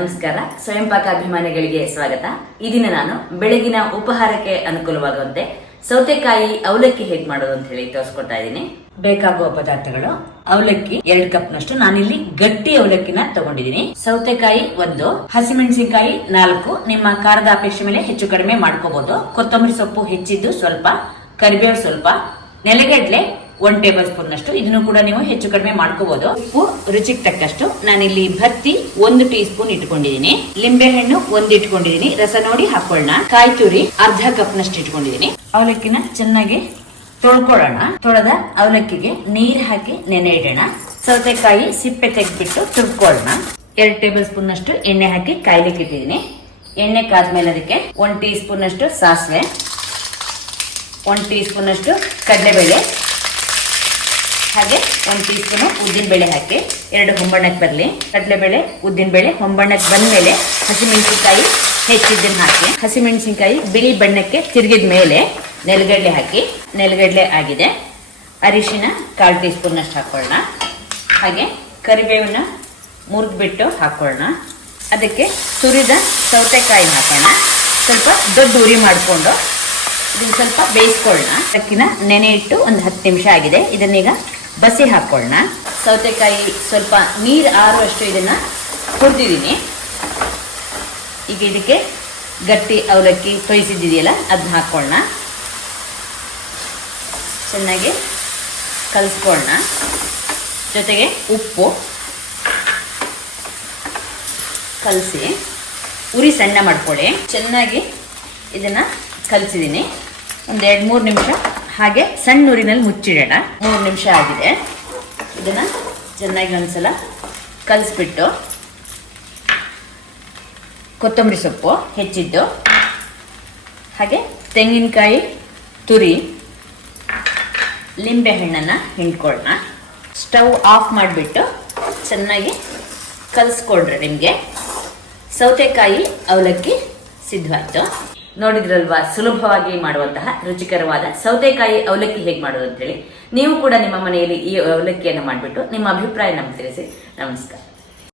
ನಮಸ್ಕಾರ. ಸ್ವಯಂ ಪಾಕ ಅಭಿಮಾನಿಗಳಿಗೆ ಸ್ವಾಗತ. ಈ ದಿನ ನಾನು ಬೆಳಗಿನ ಉಪಹಾರಕ್ಕೆ ಅನುಕೂಲವಾಗುವಂತೆ ಸೌತೆಕಾಯಿ ಅವಲಕ್ಕಿ ಹೇಗೆ ಮಾಡೋದು ಅಂತ ಹೇಳಿ ತೋರಿಸ್ಕೊಡ್ತಾ ಇದ್ದೀನಿ. ಬೇಕಾಗುವ ಪದಾರ್ಥಗಳು: ಅವಲಕ್ಕಿ 2 ಕಪ್ನಷ್ಟು, ನಾನಿಲ್ಲಿ ಗಟ್ಟಿ ಅವಲಕ್ಕಿನ ತಗೊಂಡಿದ್ದೀನಿ. ಸೌತೆಕಾಯಿ 1, ಹಸಿಮೆಣಸಿನಕಾಯಿ 4, ನಿಮ್ಮ ಖಾರದ ಅಪೇಕ್ಷೆ ಮೇಲೆ ಹೆಚ್ಚು ಕಡಿಮೆ ಮಾಡ್ಕೋಬಹುದು. ಕೊತ್ತಂಬರಿ ಸೊಪ್ಪು ಹೆಚ್ಚಿದ್ದು ಸ್ವಲ್ಪ, ಕರಿಬೇವು ಸ್ವಲ್ಪ, ನೆಲಗಡಲೆ 1 ಟೇಬಲ್ ಸ್ಪೂನ್ ಅಷ್ಟು, ಇದನ್ನು ಕೂಡ ನೀವು ಹೆಚ್ಚು ಕಡಿಮೆ ಮಾಡ್ಕೋಬಹುದು. ಉಪ್ಪು ರುಚಿಗೆ ತಕ್ಕಷ್ಟು. ನಾನಿಲ್ಲಿ ಭತ್ತಿ 1 ಟೀ ಸ್ಪೂನ್ ಇಟ್ಕೊಂಡಿದ್ದೀನಿ. ಲಿಂಬೆ ಹಣ್ಣು 1 ಇಟ್ಕೊಂಡಿದ್ದೀನಿ, ರಸ ನೋಡಿ ಹಾಕೊಳ್ಳೋಣ. ಕಾಯಿ ತುರಿ ಅರ್ಧ ಕಪ್ ನಷ್ಟು ಇಟ್ಕೊಂಡಿದ್ದೀನಿ. ಅವಲಕ್ಕಿನ ಚೆನ್ನಾಗಿ ತೊಳ್ಕೊಳ್ಳೋಣ. ತೊಳೆದ ಅವಲಕ್ಕಿಗೆ ನೀರ್ ಹಾಕಿ ನೆನೆ ಇಡೋಣ. ಸೌತೆಕಾಯಿ ಸಿಪ್ಪೆ ತೆಗೆದ್ಬಿಟ್ಟು ತುರ್ಕೊಳ್ಳೋಣ. 2 ಟೇಬಲ್ ಸ್ಪೂನ್ ಅಷ್ಟು ಎಣ್ಣೆ ಹಾಕಿ ಕಾಯ್ಲಿಕ್ಕೆ ಇಟ್ಟಿದ್ದೀನಿ. ಎಣ್ಣೆ ಕಾದ್ಮೇಲೆ ಅದಕ್ಕೆ 1 ಟೀ ಸ್ಪೂನ್ ಅಷ್ಟು ಸಾಸಿವೆ, 1 ಟೀ ಸ್ಪೂನ್ ಅಷ್ಟು ಕಡಲೆಬೇಳೆ, ಹಾಗೆ 1 ಟೀ ಸ್ಪೂನ್ ಉದ್ದಿನ ಬೇಳೆ ಹಾಕಿ 2 ಹೊಂಬಣ್ಣಕ್ಕೆ ಬರಲಿ. ಕಡಲೆಬೇಳೆ ಉದ್ದಿನ ಬೇಳೆ ಹೊಂಬಣ್ಣಕ್ಕೆ ಬಂದ್ಮೇಲೆ ಹಸಿಮೆಣಸಿನಕಾಯಿ ಹೆಚ್ಚಿದ್ದನ್ನು ಹಾಕಿ, ಹಸಿಮೆಣಸಿನಕಾಯಿ ಬಿಳಿ ಬಣ್ಣಕ್ಕೆ ತಿರುಗಿದ ಮೇಲೆ ನೆಲಗಡಲೆ ಹಾಕಿ. ನೆಲಗಡಲೆ ಆಗಿದೆ. ಅರಿಶಿನ 1/4 ಟೀ ಸ್ಪೂನ್ ಅಷ್ಟು ಹಾಕೊಳ್ಳೋಣ. ಹಾಗೆ ಕರಿಬೇವನ್ನ ಮುರಿದ್ಬಿಟ್ಟು ಹಾಕೊಳ್ಳೋಣ. ಅದಕ್ಕೆ ತುರಿದ ಸೌತೆಕಾಯಿ ಹಾಕೋಣ. ಸ್ವಲ್ಪ ದೊಡ್ಡ ಉರಿ ಮಾಡಿಕೊಂಡು ಇದನ್ನು ಸ್ವಲ್ಪ ಬೇಯಿಸ್ಕೊಳ್ಳೋಣ. ಅಕ್ಕಿನ ನೆನೆ ಇಟ್ಟು ಒಂದು 10 ನಿಮಿಷ ಆಗಿದೆ. ಇದನ್ನೀಗ ಬಸಿ ಹಾಕೊಳ್ಳೋಣ. ಸೌತೆಕಾಯಿ ಸ್ವಲ್ಪ ನೀರು ಆರುವಷ್ಟು ಇದನ್ನ ಹುರಿದಿದ್ದೀನಿ. ಈಗ ಇದಕ್ಕೆ ಗಟ್ಟಿ ಅವಲಕ್ಕಿ ತೊಯಿಸಿದ್ದಿದೆಯಲ್ಲ ಅದನ್ನ ಹಾಕೊಳ್ಳೋಣ. ಚೆನ್ನಾಗಿ ಕಲಿಸ್ಕೊಳ್ಳೋಣ. ಜೊತೆಗೆ ಉಪ್ಪು ಕಲಸಿ ಉರಿ ಸಣ್ಣ ಮಾಡ್ಕೊಳ್ಳಿ. ಚೆನ್ನಾಗಿ ಇದನ್ನ ಕಲಿಸಿದ್ದೀನಿ. ಒಂದು 2-3 ನಿಮಿಷ ಹಾಗೆ ಸಣ್ಣ ಊರಿನಲ್ಲಿ ಮುಚ್ಚಿಡೋಣ. 3 ನಿಮಿಷ ಆಗಿದೆ. ಇದನ್ನ ಚೆನ್ನಾಗಿ ಒಂದ್ಸಲ ಕಲಿಸ್ಬಿಟ್ಟು ಕೊತ್ತಂಬರಿ ಸೊಪ್ಪು ಹೆಚ್ಚಿದ್ದು, ಹಾಗೆ ತೆಂಗಿನಕಾಯಿ ತುರಿ, ಲಿಂಬೆ ಹಣ್ಣನ್ನು ಹಿಂಡ್ಕೊಳ್ಳೋಣ. ಸ್ಟವ್ ಆಫ್ ಮಾಡಿಬಿಟ್ಟು ಚೆನ್ನಾಗಿ ಕಲಿಸ್ಕೊಳ್ರಿ. ನಿಮಗೆ ಸೌತೆಕಾಯಿ ಅವಲಕ್ಕಿ ಸಿದ್ಧವಾಯಿತು. ನೋಡಿದ್ರಲ್ವಾ, ಸುಲಭವಾಗಿ ಮಾಡುವಂತಹ ರುಚಿಕರವಾದ ಸೌತೆಕಾಯಿ ಅವಲಕ್ಕಿ ಹೇಗೆ ಮಾಡೋದು ಅಂತ ಹೇಳಿ. ನೀವು ಕೂಡ ನಿಮ್ಮ ಮನೆಯಲ್ಲಿ ಈ ಅವಲಕ್ಕಿಯನ್ನು ಮಾಡಿಬಿಟ್ಟು ನಿಮ್ಮ ಅಭಿಪ್ರಾಯ ನಮ್ಗೆ ತಿಳಿಸಿ. ನಮಸ್ಕಾರ.